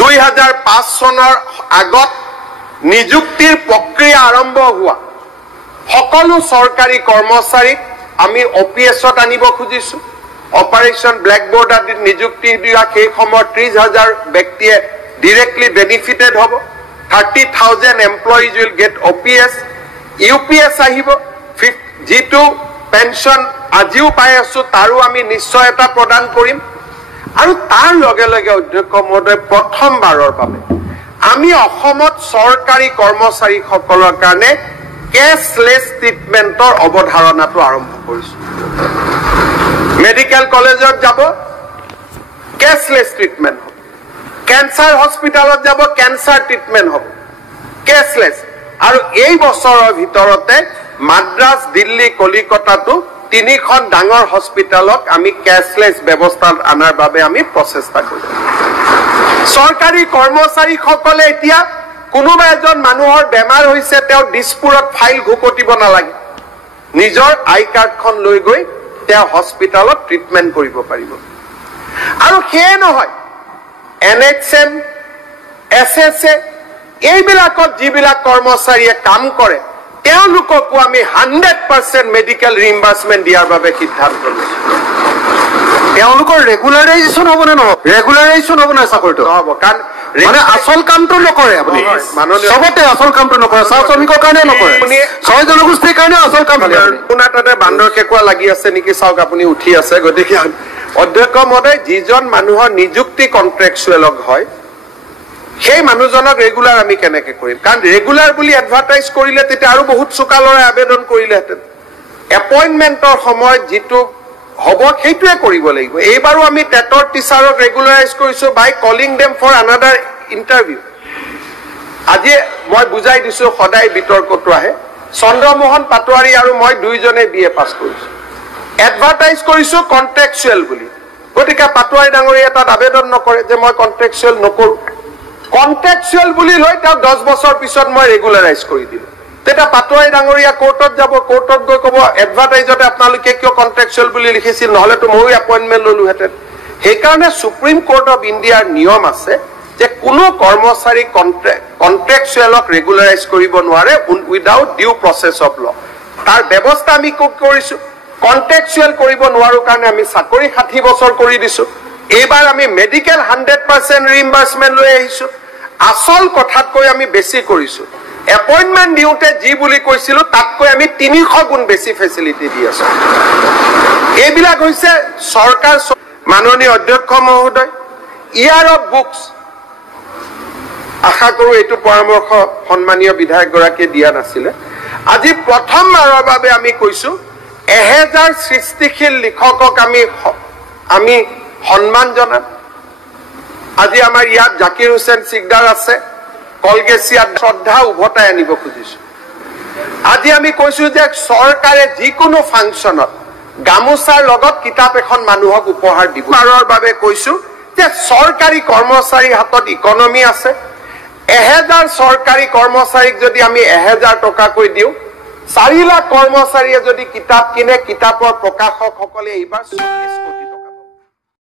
2005 চনৰ আগত নিযুক্তিৰ প্ৰক্ৰিয়া আৰম্ভ হোৱা সকলো চৰকাৰী কৰ্মচাৰীক আমি OPS-ত আনিব খুজিছো অপাৰেশন ব্ল্যাকবোর্ড আদিত নিযুক্তি দিয়া সেই সময়ত 30,000 ব্যক্তিয়ে directly benefited হ'ব 30,000 employees will get OPS UPS আহিব যেটো পেনশন আজিও পাই আছো তাৰো আমি নিশ্চয় এটা প্ৰদান কৰিম আৰু তাৰ লগে লগে অধ্যক্ষ মহোদয় প্ৰথমবাৰৰ বাবে আমি অসমত চৰকাৰী কৰ্মচাৰী সকলৰ কাৰণে কেছলেছ ট্ৰিটমেন্টৰ অৱধাৰণাটো আৰম্ভ কৰিছো মেডিকেল কলেজত যাব কেছলেছ ট্ৰিটমেন্ট হ'ব ক্যান্সাৰ হস্পিটালত যাব ক্যান্সাৰ ট্ৰিটমেন্ট হ'ব কেছলেছ আৰু এই বছৰৰ ভিতৰতে মাদ্ৰাজ দিল্লী কলিকতাটো তিনিখন ডাঙৰ হস্পিটালত আমি কেছলেছ ব্যৱস্থা আনাৰ বাবে আমি প্ৰচেষ্টা কৰিম চৰকাৰী কৰ্মচাৰী সকলে এতিয়া কোনোবা এজন মানুহৰ বেমাৰ হৈছে তেওঁ দিছপুৰত ফাইল ঘুকটিব নালাগে নিজৰ আই কাৰ্ডখন লৈ গৈ তেওঁ হস্পিটালত ট্ৰিটমেন্ট কৰিব পাৰিব আৰু সেই নহয় NHM SSA এইবিলাকত যিবিলাক কৰ্মচাৰীয়ে কাম কৰে তেওঁলোককো আমি 100% মেডিকেল ৰিইম্বাৰ্সমেন্ট দিয়াৰ বাবে সিদ্ধান্ত লৈছো তেওঁলোকৰ ৰেগুলাৰাইজেচন হ'ব নে নহয় ৰেগুলাৰাইজেচন হ'ব না চাকৰিটো হ'ব কাৰণ মানে আসল কামটো নকৰে আপুনি সবতে আসল কামটো নকৰে চাহ শ্ৰমিকৰ কাৰণে নকৰে ছয় জনগোষ্ঠীৰ কাৰণে আসল কাম কৰে আপোনাৰ তাতে বান্দৰ কেকুৱা লাগি আছে নেকি চাওক আপুনি উঠি আছে গতিকে অধ্যক্ষ মহোদয় যিজন মানুহৰ নিযুক্তি কন্ট্ৰেকচুৱেল হয় সেই মানুহজনক ৰেগুলাৰ আমি কেনেকে কৰিম কাৰণ ৰেগুলাৰ বুলি এডভাৰটাইজ কৰিলে তেতিয়া আৰু বহুত চুকালৰে আবেদন কৰিলেহেঁতেন এপইন্টমেন্টৰ সময় যেটো হ'ব সেইটোৱে কৰিব লাগিব এইবাৰো আমি টেটৰ টিচাৰক ৰেগুলাৰাইজ কৰিছো by calling them for another interview আজি মই বুজাই দিছো সদায় বিতৰ্কটো আহে চন্দ্ৰমোহন পাটোৱাৰী আৰু মই দুইজনে BA পাছ কৰিছো এডভাৰটাইজ কৰিছো কন্ট্ৰেকচুৱেল বুলি গতিকে পাটোৱাৰী ডাঙৰীয়া তাত আবেদন নকৰে যে মই কন্ট্ৰেকচুৱেল নকৰো কন্ট্ৰেকচুৱেল বুলি লৈ তেওঁ 10 বছৰ পিছত মই ৰেগুলাৰাইজ কৰি দিলো তেটা পাটোৱাৰী ডাঙৰীয়া কোৰ্টত যাব কোৰ্টত গৈ কব এডভাৰটাইজতে আপোনালোকে কিয় কন্ট্ৰেকচুৱেল বুলি লিখিছিল নহলে তো মই এপইন্টমেন্ট ললো হেতেন সেই কাৰণে সুপ্ৰিম কোৰ্ট অফ ইণ্ডিয়াৰ নিয়ম আছে যে কোনো কৰ্মচাৰী কন্ট্ৰেকচুৱেলক ৰেগুলাৰাইজ কৰিব নোৱাৰে উইদাউট ডিউ প্ৰসেছ অফ ল তাৰ ব্যৱস্থা আমি কৰিছো কন্ট্ৰেকচুৱেল কৰিব নোৱাৰো কাৰণে আমি চাকৰি 60 বছৰ কৰি দিছো এইবাৰ আমি মেডিকেল 100% ৰিইম্বাৰ্সমেন্ট লৈ আহিছো আসল কথাতকৈ আমি বেছি কৰিছো এপইন্টমেন্ট দিওতে জি বুলি কৈছিলো তাতকৈ আমি 300 গুণ বেছি ফেসিলিটি দি আছো এইবিলাক হৈছে সৰকাৰ মাননীয় অধ্যক্ষ মহোদয় ইয়াৰ অফ বুকস আশা কৰো এইটো পৰামৰ্শ সন্মানীয় বিধায়ক গৰাকীয়ে দিয়া নাছিলে আজি প্ৰথমবাৰৰ বাবে আমি কৈছো 1000 সৃষ্টিশীল লিখকক আমি সন্মান জনাম আজি আমাৰ ইয়াত জাকিৰ হুছেইন সিকদাৰ আছে কলগেছিয়াত শ্ৰদ্ধা উভতাই আনিব খুজিছো আজি আমি কৈছো যে চৰকাৰে যিকোনো ফাংচনত গামুছাৰ লগত কিতাপ এখন মানুহক উপহাৰ দিব আৰৰ বাবে কৈছো যে চৰকাৰী কৰ্মচাৰী হাতত ইকনমি আছে 1000 চৰকাৰী কৰ্মচাৰীক যদি আমি 1000 টকা কৈ দিও 4 লাখ কৰ্মচাৰীয়ে যদি কিতাপ কিনে কিতাপৰ প্ৰকাশক সকলে এইবাৰ 40 কোটি